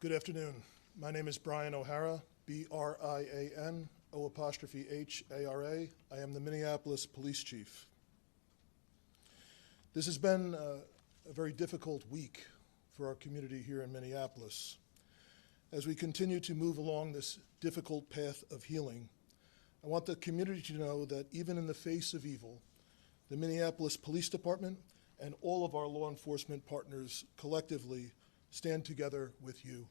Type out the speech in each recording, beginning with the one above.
Good afternoon. My name is Brian O'Hara, B-R-I-A-N-O''H-A-R-A. I am the Minneapolis Police Chief. This has been a very difficult week for our community here in Minneapolis. As we continue to move along this difficult path of healing, I want the community to know that even in the face of evil, the Minneapolis Police Department and all of our law enforcement partners collectively stand together with you.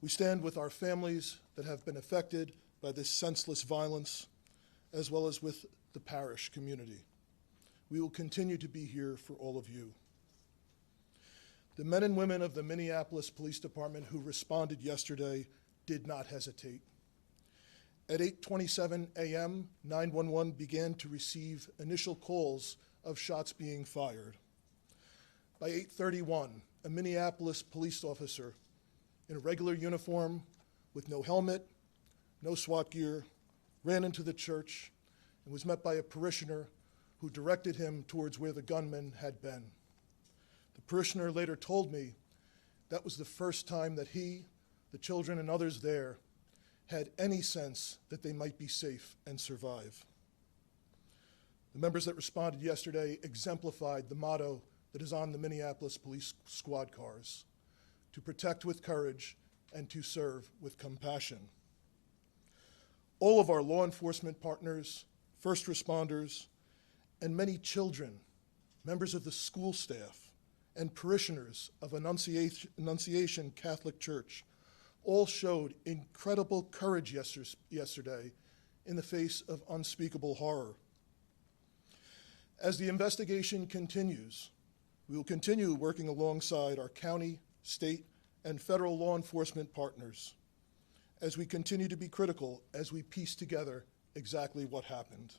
We stand with our families that have been affected by this senseless violence, as well as with the parish community. We will continue to be here for all of you. The men and women of the Minneapolis Police Department who responded yesterday did not hesitate. At 8:27 a.m., 911 began to receive initial calls of shots being fired. By 8:31, a Minneapolis police officer in a regular uniform with no helmet, no SWAT gear, ran into the church and was met by a parishioner who directed him towards where the gunman had been. The parishioner later told me that was the first time that he, the children, and others there had any sense that they might be safe and survive. The members that responded yesterday exemplified the motto that is on the Minneapolis Police Squad cars: to protect with courage and to serve with compassion. All of our law enforcement partners, first responders, and many children, members of the school staff, and parishioners of Annunciation Catholic Church all showed incredible courage yesterday in the face of unspeakable horror. As the investigation continues, we will continue working alongside our county, state, and federal law enforcement partners as we continue to be critical as we piece together exactly what happened.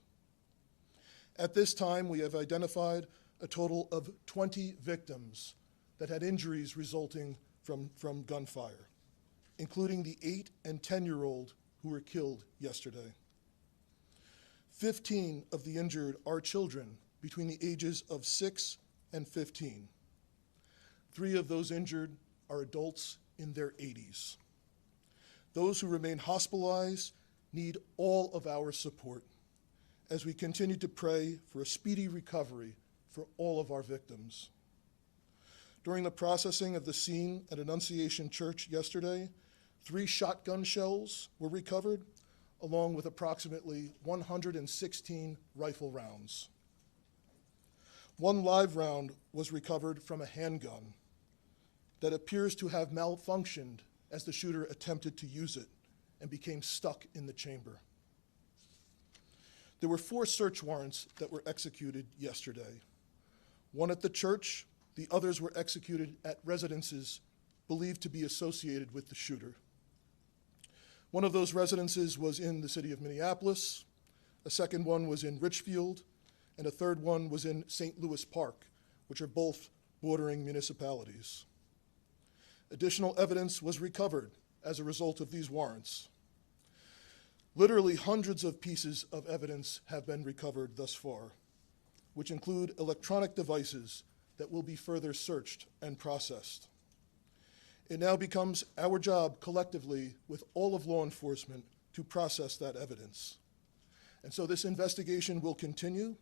At this time, we have identified a total of 20 victims that had injuries resulting from gunfire, including the 8 and 10-year-old who were killed yesterday. 15 of the injured are children between the ages of 6 and 15. 3 of those injured are adults in their 80s. Those who remain hospitalized need all of our support as we continue to pray for a speedy recovery for all of our victims. During the processing of the scene at Annunciation Church yesterday, 3 shotgun shells were recovered, along with approximately 116 rifle rounds. 1 live round was recovered from a handgun that appears to have malfunctioned as the shooter attempted to use it and became stuck in the chamber. There were 4 search warrants that were executed yesterday. 1 at the church, the others were executed at residences believed to be associated with the shooter. One of those residences was in the city of Minneapolis, a second one was in Richfield, and a third one was in St. Louis Park, which are both bordering municipalities. Additional evidence was recovered as a result of these warrants. Literally hundreds of pieces of evidence have been recovered thus far, which include electronic devices that will be further searched and processed. It now becomes our job collectively with all of law enforcement to process that evidence. And so this investigation will continue,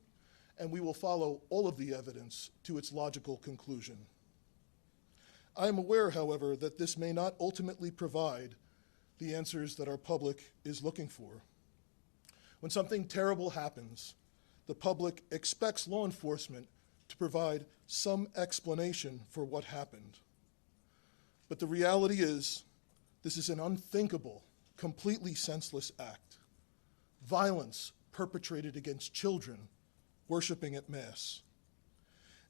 and we will follow all of the evidence to its logical conclusion. I am aware, however, that this may not ultimately provide the answers that our public is looking for. When something terrible happens, the public expects law enforcement to provide some explanation for what happened. But the reality is, this is an unthinkable, completely senseless act. Violence perpetrated against children worshiping at Mass.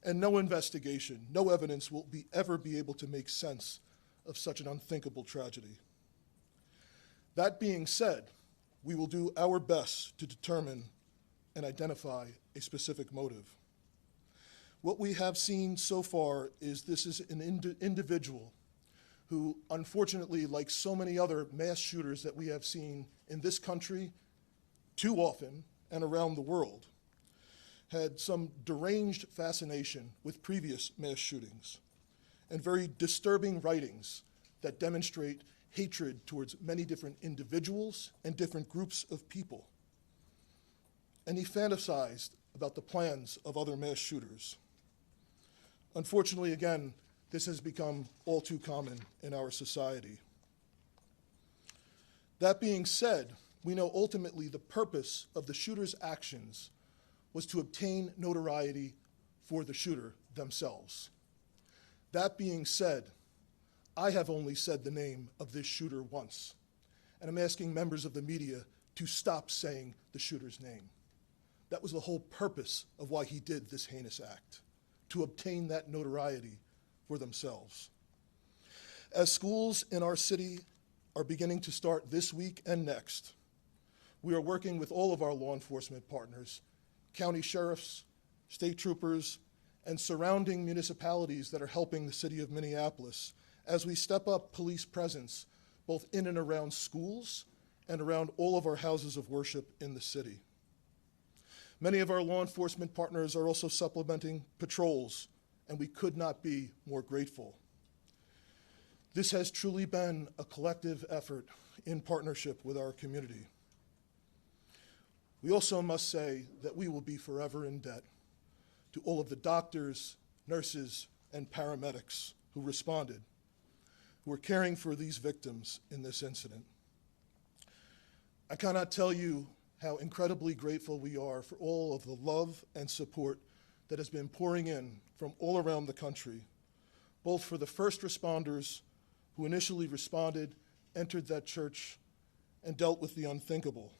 And no investigation, no evidence will ever be able to make sense of such an unthinkable tragedy. That being said, we will do our best to determine and identify a specific motive. What we have seen so far is this is an individual who, unfortunately, like so many other mass shooters that we have seen in this country too often and around the world, had some deranged fascination with previous mass shootings and very disturbing writings that demonstrate hatred towards many different individuals and different groups of people. And he fantasized about the plans of other mass shooters. Unfortunately, again, this has become all too common in our society. That being said, we know ultimately the purpose of the shooter's actions was to obtain notoriety for the shooter themselves. That being said, I have only said the name of this shooter once, and I'm asking members of the media to stop saying the shooter's name. That was the whole purpose of why he did this heinous act, to obtain that notoriety for themselves. As schools in our city are beginning to start this week and next, we are working with all of our law enforcement partners, county sheriffs, state troopers, and surrounding municipalities that are helping the city of Minneapolis as we step up police presence both in and around schools and around all of our houses of worship in the city. Many of our law enforcement partners are also supplementing patrols, and we could not be more grateful. This has truly been a collective effort in partnership with our community. We also must say that we will be forever in debt to all of the doctors, nurses, and paramedics who responded, who are caring for these victims in this incident. I cannot tell you how incredibly grateful we are for all of the love and support that has been pouring in from all around the country, both for the first responders who initially responded, entered that church, and dealt with the unthinkable,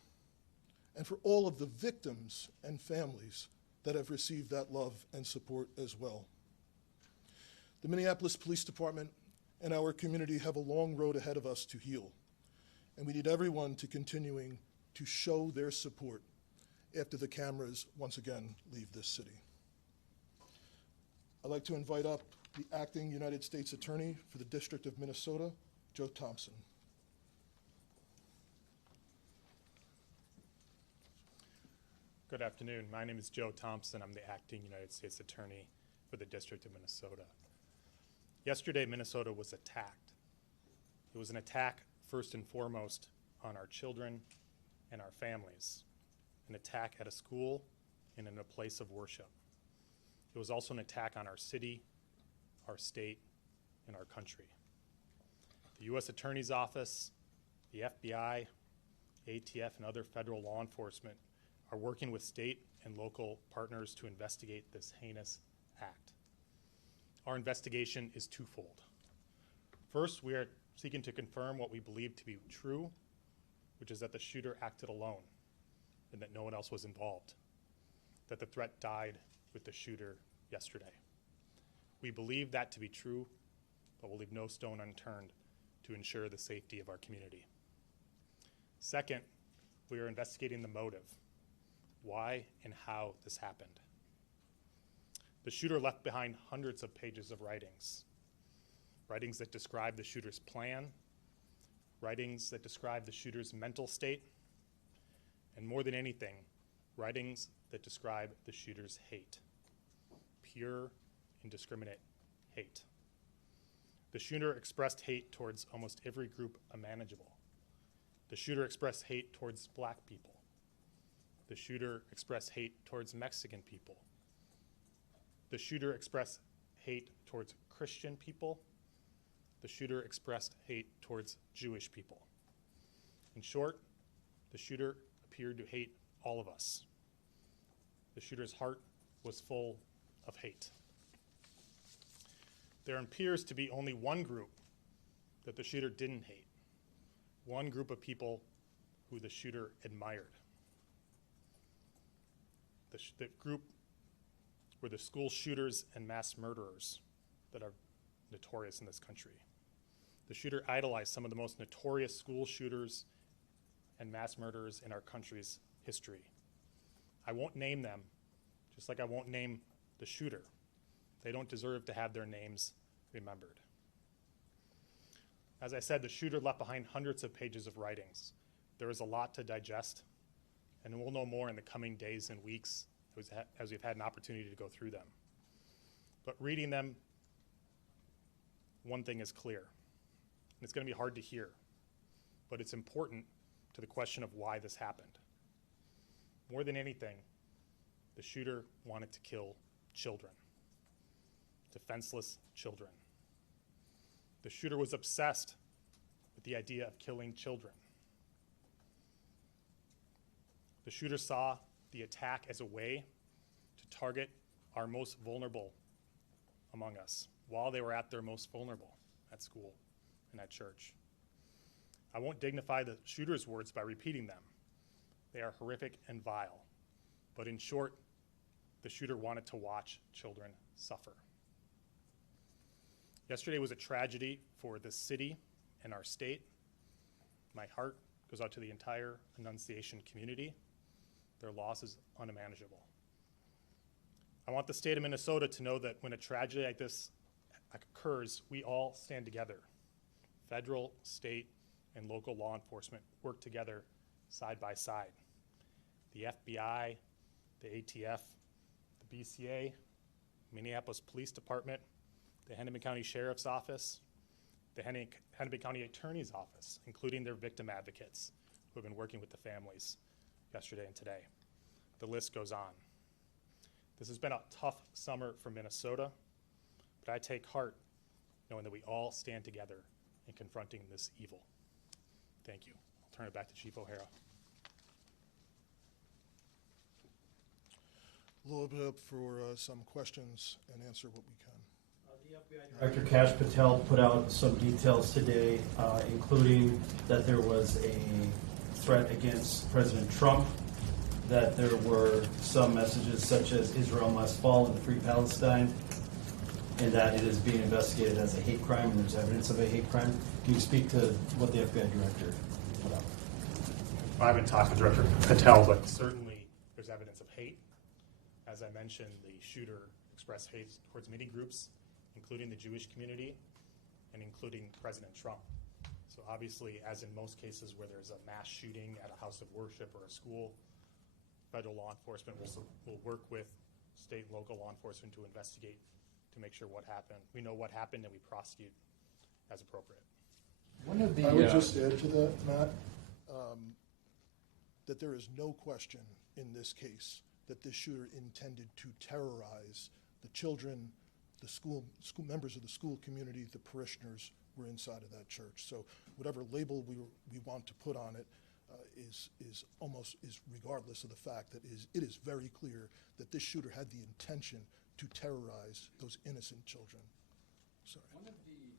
and for all of the victims and families that have received that love and support as well. The Minneapolis Police Department and our community have a long road ahead of us to heal, and we need everyone to continuing to show their support after the cameras once again leave this city. I'd like to invite up the Acting United States Attorney for the District of Minnesota, Joe Thompson. Good afternoon. My name is Joe Thompson. I'm the Acting United States Attorney for the District of Minnesota. Yesterday, Minnesota was attacked. It was an attack, first and foremost, on our children and our families, an attack at a school and in a place of worship. It was also an attack on our city, our state, and our country. The U.S. Attorney's Office, the FBI, ATF, and other federal law enforcement are working with state and local partners to investigate this heinous act. Our investigation is twofold. First, we are seeking to confirm what we believe to be true, which is that the shooter acted alone and that no one else was involved, that the threat died with the shooter yesterday. We believe that to be true, but we'll leave no stone unturned to ensure the safety of our community. Second, we are investigating the motive, why and how this happened. The shooter left behind hundreds of pages of writings that describe the shooter's plan, writings that describe the shooter's mental state, and more than anything, writings that describe the shooter's hate, pure, indiscriminate hate. The shooter expressed hate towards almost every group imaginable. The shooter expressed hate towards Black people. The shooter expressed hate towards Mexican people. The shooter expressed hate towards Christian people. The shooter expressed hate towards Jewish people. In short, the shooter appeared to hate all of us. The shooter's heart was full of hate. There appears to be only one group that the shooter didn't hate, one group of people who the shooter admired. The group were the school shooters and mass murderers that are notorious in this country. The shooter idolized some of the most notorious school shooters and mass murderers in our country's history. I won't name them, just like I won't name the shooter. They don't deserve to have their names remembered. As I said, the shooter left behind hundreds of pages of writings. There is a lot to digest, and we'll know more in the coming days and weeks as we've had an opportunity to go through them. But reading them, one thing is clear. and it's going to be hard to hear, but it's important to the question of why this happened. More than anything, the shooter wanted to kill children, defenseless children. The shooter was obsessed with the idea of killing children. The shooter saw the attack as a way to target our most vulnerable among us while they were at their most vulnerable at school and at church. I won't dignify the shooter's words by repeating them. They are horrific and vile. But in short, the shooter wanted to watch children suffer. Yesterday was a tragedy for the city and our state. My heart goes out to the entire Annunciation community. Their loss is unimaginable. I want the state of Minnesota to know that when a tragedy like this occurs, we all stand together. Federal, state, and local law enforcement work together side by side. The FBI, the ATF, the BCA, Minneapolis Police Department, the Hennepin County Sheriff's Office, the Hennepin County Attorney's Office, including their victim advocates who have been working with the families yesterday and today. The list goes on. This has been a tough summer for Minnesota, but I take heart knowing that we all stand together in confronting this evil. Thank you. I'll turn it back to Chief O'Hara. We'll open it up for some questions and answer what we can. The FBI Director Kash Patel put out some details today, including that there was a threat against President Trump, that there were some messages such as Israel must fall and free Palestine, and that it is being investigated as a hate crime and there's evidence of a hate crime. Can you speak to what the FBI Director put out? I haven't talked to Director Patel, but certainly there's evidence of hate. As I mentioned, the shooter expressed hate towards many groups, including the Jewish community and including President Trump. So obviously, as in most cases where there's a mass shooting at a house of worship or a school, federal law enforcement will work with state and local law enforcement to investigate to make sure what happened. We know what happened and we prosecute as appropriate. I would just add to that, Matt, that there is no question in this case that this shooter intended to terrorize the children, the school members of the school community, the parishioners were inside of that church. So whatever label we want to put on it is regardless of the fact that it is very clear that this shooter had the intention to terrorize those innocent children. Sorry. One of the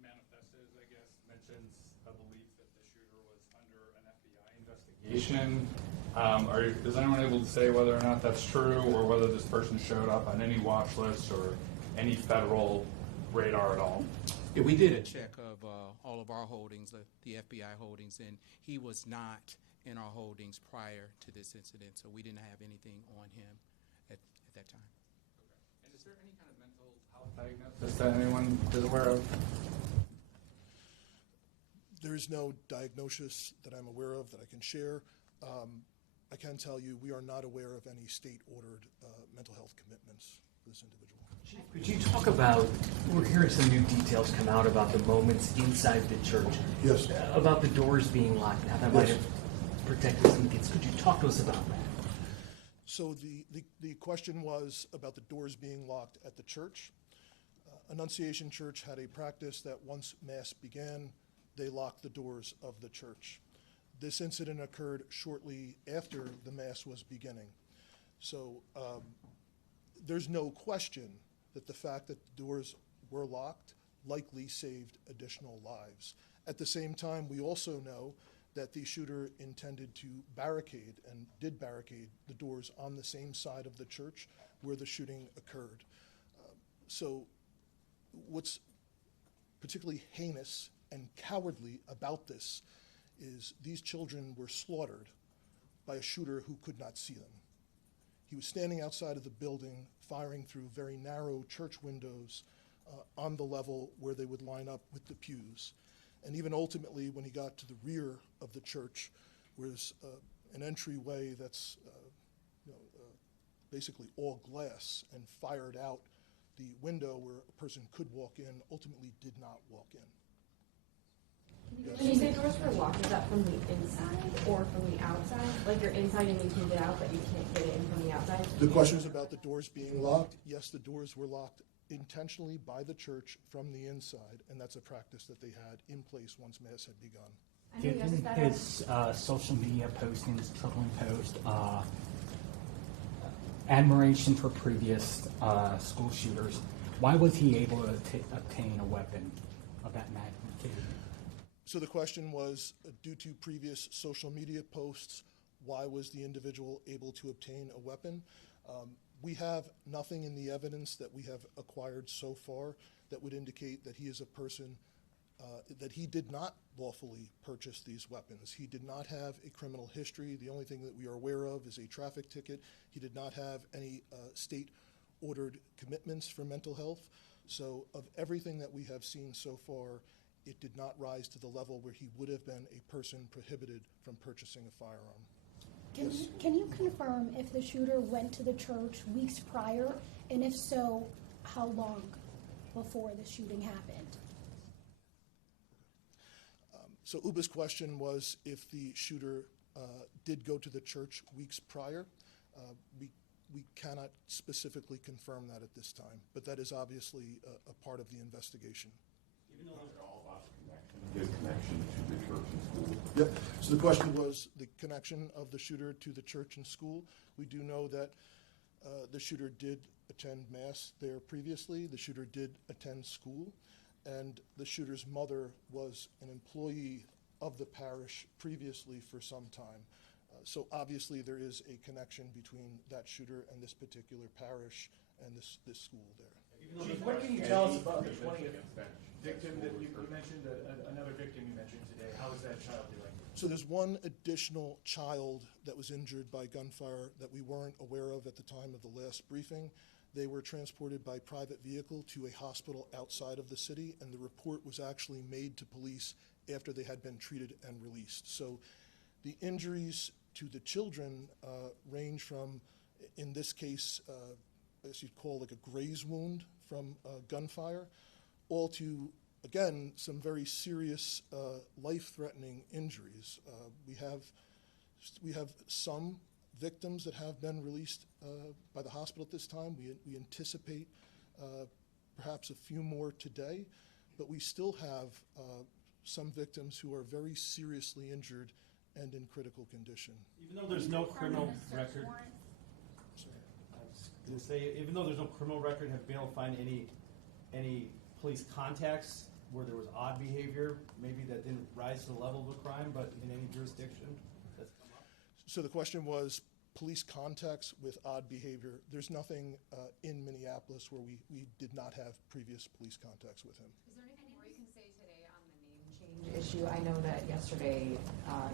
manifestos, I guess, mentions a belief that the shooter was under an FBI investigation. Is anyone able to say whether or not that's true, or whether this person showed up on any watch list or any federal radar at all? Yeah, we did a check of all of our holdings, the FBI holdings, and he was not in our holdings prior to this incident, so we didn't have anything on him at that time. Okay. And is there any kind of mental health diagnosis that anyone is aware of? There is no diagnosis that I'm aware of that I can share. I can tell you we are not aware of any state-ordered mental health commitments for this individual. Chief, could you talk about, we're hearing some new details come out about the moments inside the church. Yes. About the doors being locked and how that might have protected some kids. Could you talk to us about that? So the question was about the doors being locked at the church. Annunciation Church had a practice that once Mass began, they locked the doors of the church. This incident occurred shortly after the Mass was beginning. So there's no question that the fact that the doors were locked likely saved additional lives. At the same time, we also know that the shooter intended to barricade and did barricade the doors on the same side of the church where the shooting occurred. So what's particularly heinous and cowardly about this is these children were slaughtered by a shooter who could not see them. He was standing outside of the building, firing through very narrow church windows on the level where they would line up with the pews. And even ultimately, when he got to the rear of the church, was an entryway that's basically all glass, and fired out the window where a person could walk in, ultimately did not walk in. When you say doors were locked, is that from the inside or from the outside? Like you're inside and you can get out, but you can't get in from the outside? The question is about the doors being locked. Yes, the doors were locked intentionally by the church from the inside, and that's a practice that they had in place once Mass had begun. Given his social media postings, troubling post, admiration for previous school shooters, why was he able to obtain a weapon of that magnitude? So the question was, due to previous social media posts, why was the individual able to obtain a weapon? We have nothing in the evidence that we have acquired so far that would indicate that he is a person that he did not lawfully purchase these weapons. He did not have a criminal history. The only thing that we are aware of is a traffic ticket. He did not have any state-ordered commitments for mental health. So of everything that we have seen so far, it did not rise to the level where he would have been a person prohibited from purchasing a firearm. Can you confirm if the shooter went to the church weeks prior, and if so, how long before the shooting happened? So Uba's question was if the shooter did go to the church weeks prior. We cannot specifically confirm that at this time, but that is obviously a part of the investigation. Even though they're all about his connection to the church and school. Yep. So the question was the connection of the shooter to the church and school. We do know that the shooter did attend Mass there previously. The shooter did attend school. And the shooter's mother was an employee of the parish previously for some time. So obviously there is a connection between that shooter and this particular parish and this school there. Chief, what can you tell us about the 20th victim that you mentioned, another victim you mentioned today? How is that child doing? So there's one additional child that was injured by gunfire that we weren't aware of at the time of the last briefing. They were transported by private vehicle to a hospital outside of the city, and the report was actually made to police after they had been treated and released. So the injuries to the children range from, in this case, as you'd call like a graze wound from gunfire, all to, again, some very serious life-threatening injuries. We have some victims that have been released by the hospital at this time. We anticipate perhaps a few more today, but we still have some victims who are very seriously injured and in critical condition. Even though there's no criminal record, even though there's no criminal record, have you been able to find any police contacts where there was odd behavior, maybe that didn't rise to the level of a crime, but in any jurisdiction that's come up? So the question was police contacts with odd behavior. There's nothing in Minneapolis where we did not have previous police contacts with him. Is there anything more you can say today on the name change issue? I know that yesterday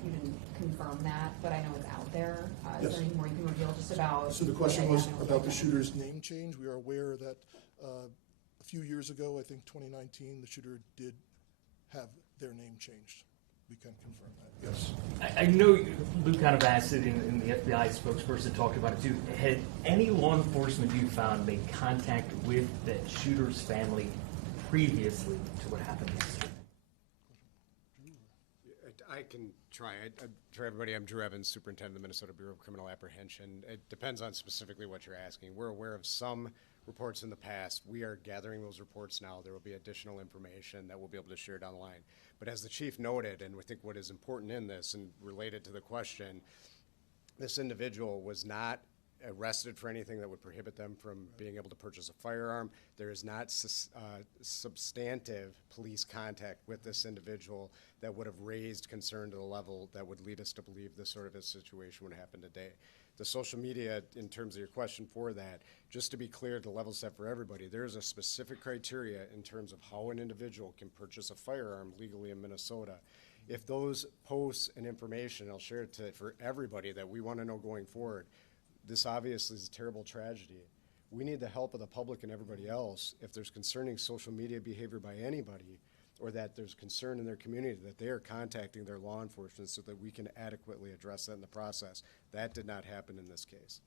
you didn't confirm that, but I know it's out there. Is there anything more you can reveal just about? So the question was about the shooter's name change. We are aware that a few years ago, I think 2019, the shooter did have their name changed. We can confirm that, yes. I know Luke kind of asked it, and the FBI spokesperson talked about it too. Had any law enforcement you found made contact with that shooter's family previously to what happened yesterday? I can try. For everybody, I'm Drew Evans, Superintendent of the Minnesota Bureau of Criminal Apprehension. It depends on specifically what you're asking. We're aware of some reports in the past. We are gathering those reports now. There will be additional information that we'll be able to share down the line. But as the chief noted, and we think what is important in this and related to the question, this individual was not arrested for anything that would prohibit them from being able to purchase a firearm. There is not substantive police contact with this individual that would have raised concern to the level that would lead us to believe this sort of a situation would happen today. The social media, in terms of your question for that, just to be clear, the level set for everybody, there is a specific criteria in terms of how an individual can purchase a firearm legally in Minnesota. If those posts and information, I'll share it for everybody that we want to know going forward, this obviously is a terrible tragedy. We need the help of the public and everybody else if there's concerning social media behavior by anybody, or that there's concern in their community that they are contacting their law enforcement so that we can adequately address that in the process. That did not happen in this case.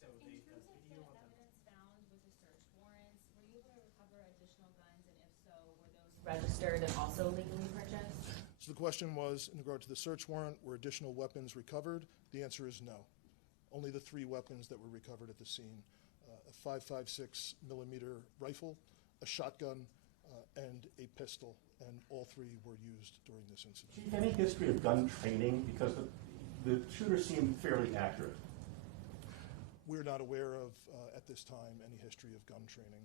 So in terms of the evidence found with the search warrants, were you able to recover additional guns, and if so, were those registered and also legally purchased? So the question was, in regard to the search warrant, were additional weapons recovered? The answer is no. Only the 3 weapons that were recovered at the scene, a .556 millimeter rifle, a shotgun, and a pistol, and all 3 were used during this incident. Chief, any history of gun training? Because the shooter seemed fairly accurate. We're not aware of, at this time, any history of gun training.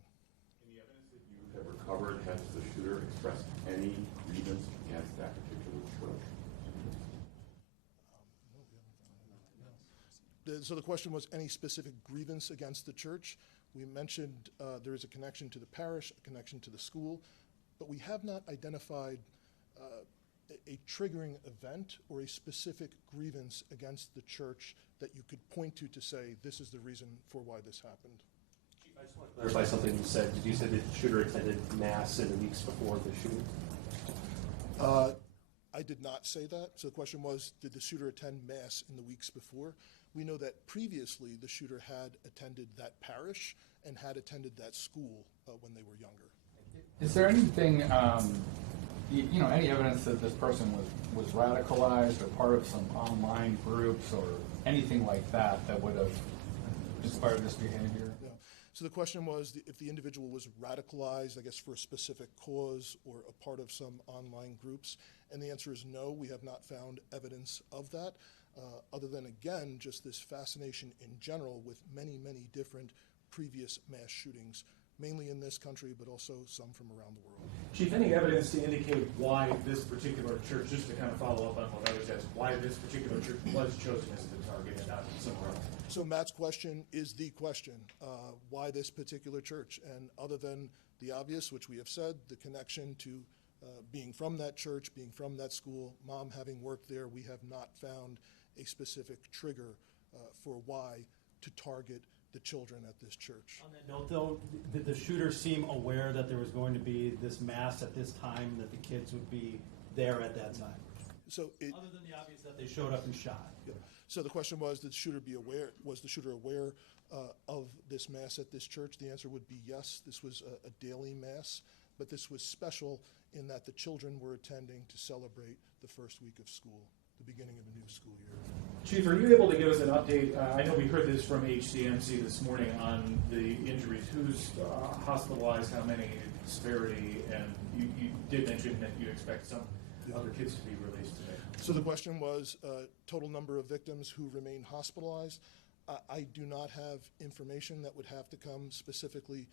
In the evidence that you have recovered, has the shooter expressed any grievance against that particular church? So the question was any specific grievance against the church. We mentioned there is a connection to the parish, a connection to the school, but we have not identified a triggering event or a specific grievance against the church that you could point to say this is the reason for why this happened. Chief, I just want to clarify something you said. Did you say that the shooter attended Mass in the weeks before the shooting? I did not say that. So the question was, did the shooter attend Mass in the weeks before? We know that previously the shooter had attended that parish and had attended that school when they were younger. Is there anything, any evidence that this person was radicalized or part of some online groups or anything like that that would have inspired this behavior? Yeah. So the question was if the individual was radicalized, I guess, for a specific cause or a part of some online groups. And the answer is no, we have not found evidence of that. Other than, again, just this fascination in general with many, many different previous mass shootings, mainly in this country, but also some from around the world. Chief, any evidence to indicate why this particular church, just to kind of follow up on what I was asked, why this particular church was chosen as the target and not somewhere else? So Matt's question is the question, why this particular church? And other than the obvious, which we have said, the connection to being from that church, being from that school, mom having worked there, we have not found a specific trigger for why to target the children at this church. On that note, though, did the shooter seem aware that there was going to be this mass at this time, that the kids would be there at that time? So other than the obvious that they showed up and shot. Yeah. So the question was, did the shooter be aware? Was the shooter aware of this mass at this church? The answer would be yes. This was a daily mass, but this was special in that the children were attending to celebrate the first week of school, the beginning of a new school year. Chief, are you able to give us an update? I know we heard this from HCMC this morning on the injuries. Who's hospitalized, how many, severity, and you did mention that you expect some other kids to be released today. So the question was total number of victims who remain hospitalized. I do not have information that would have to come specifically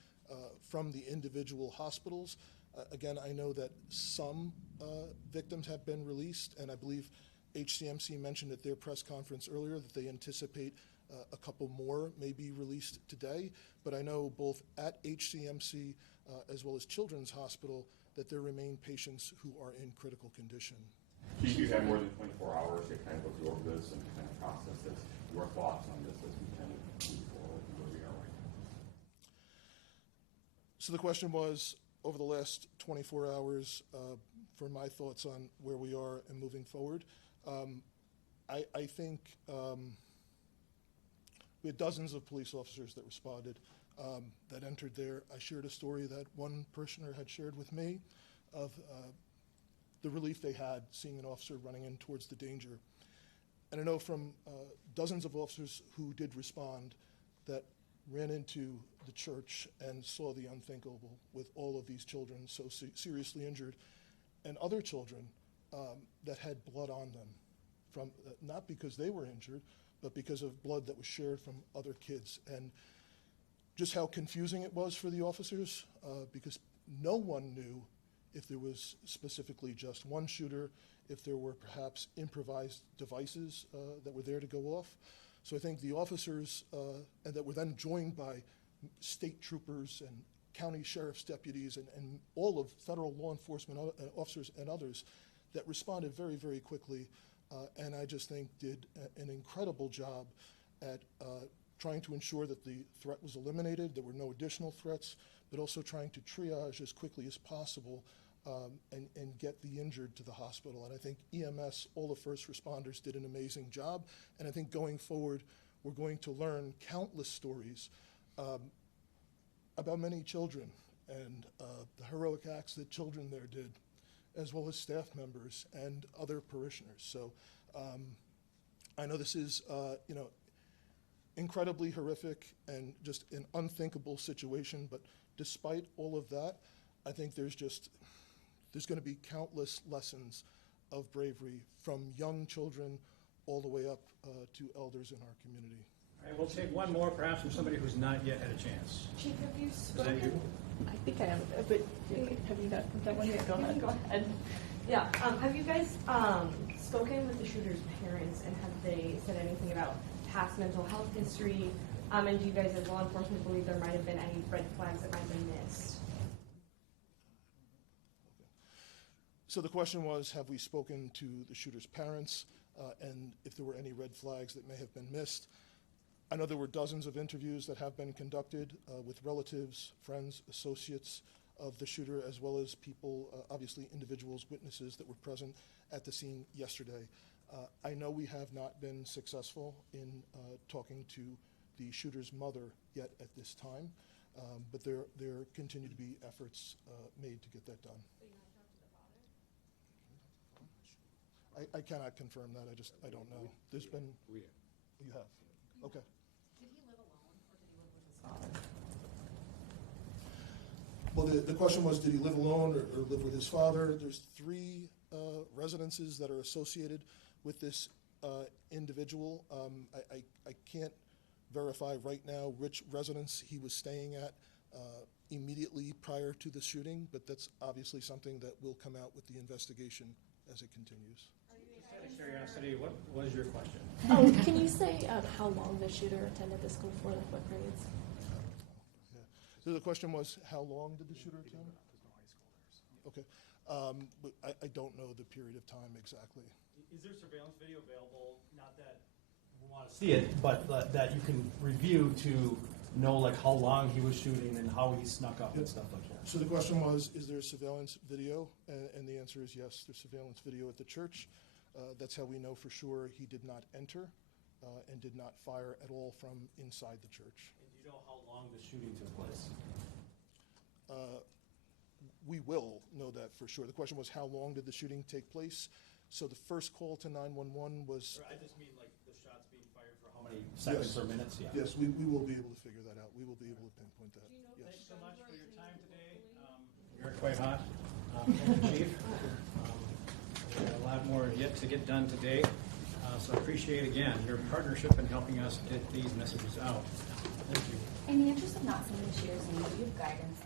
from the individual hospitals. Again, I know that some victims have been released, and I believe HCMC mentioned at their press conference earlier that they anticipate a couple more may be released today. But I know both at HCMC as well as Children's Hospital that there remain patients who are in critical condition. Chief, you've had more than 24 hours to kind of absorb this and kind of process this. Your thoughts on this as we kind of move forward where we are right now? So the question was, over the last 24 hours, for my thoughts on where we are and moving forward. I think we had dozens of police officers that responded, that entered there. I shared a story that one parishioner had shared with me of the relief they had seeing an officer running in towards the danger. And I know from dozens of officers who did respond that ran into the church and saw the unthinkable with all of these children so seriously injured, and other children that had blood on them, from not because they were injured, but because of blood that was shared from other kids. And just how confusing it was for the officers, because no one knew if there was specifically just one shooter, if there were perhaps improvised devices that were there to go off. So I think the officers, and that were then joined by state troopers and county sheriff's deputies and all of federal law enforcement officers and others that responded very, very quickly, and I just think did an incredible job at trying to ensure that the threat was eliminated, there were no additional threats, but also trying to triage as quickly as possible and get the injured to the hospital. And I think EMS, all the first responders, did an amazing job. And I think going forward, we're going to learn countless stories about many children and the heroic acts that children there did. as well as staff members and other parishioners. So I know this is, incredibly horrific and just an unthinkable situation, but despite all of that, I think there's going to be countless lessons of bravery from young children all the way up to elders in our community. All right, we'll take one more, perhaps from somebody who's not yet had a chance. Chief, have you Is that spoken? you? I think I am, but have you got one? Yeah, go ahead. Go ahead. Yeah, have you guys spoken with the shooter's parents, and have they said anything about past mental health history? And do you guys as law enforcement believe there might have been any red flags that might have been missed? So the question was, have we spoken to the shooter's parents, and if there were any red flags that may have been missed? I know there were dozens of interviews that have been conducted with relatives, friends, associates of the shooter, as well as people, obviously individuals, witnesses that were present at the scene yesterday. I know we have not been successful in talking to the shooter's mother yet at this time, but there continue to be efforts made to get that done. So you have talked to the father? I cannot confirm that. I don't know. There's been. You have. Okay. Did he live alone, or did he live with his father? Well, the question was, did he live alone or live with his father? There's 3 residences that are associated with this individual. I can't verify right now which residence he was staying at immediately prior to the shooting, but that's obviously something that will come out with the investigation as it continues. Just out of curiosity, what was your question? Oh, can you say how long the shooter attended the school for, like what grades? Yeah. So the question was, how long did the shooter attend? Okay. But I don't know the period of time exactly. Is there surveillance video available? Not that we want to see it, but that you can review to know like how long he was shooting and how he snuck up and stuff like that. So the question was, is there surveillance video? And the answer is yes, there's surveillance video at the church. That's how we know for sure he did not enter and did not fire at all from inside the church. And do you know how long the shooting took place? We will know that for sure. The question was, how long did the shooting take place? So the first call to 911 was... I just mean like the shots being fired for how many seconds or minutes? Yeah. Yes, we will be able to figure that out. We will be able to pinpoint that. Yes. Thanks so much for your time today. You're quite hot. Thank you, Chief. We have a lot more yet to get done today. So I appreciate, again, your partnership in helping us get these messages out. Thank you. In the interest of not sending shooters, do you have guidance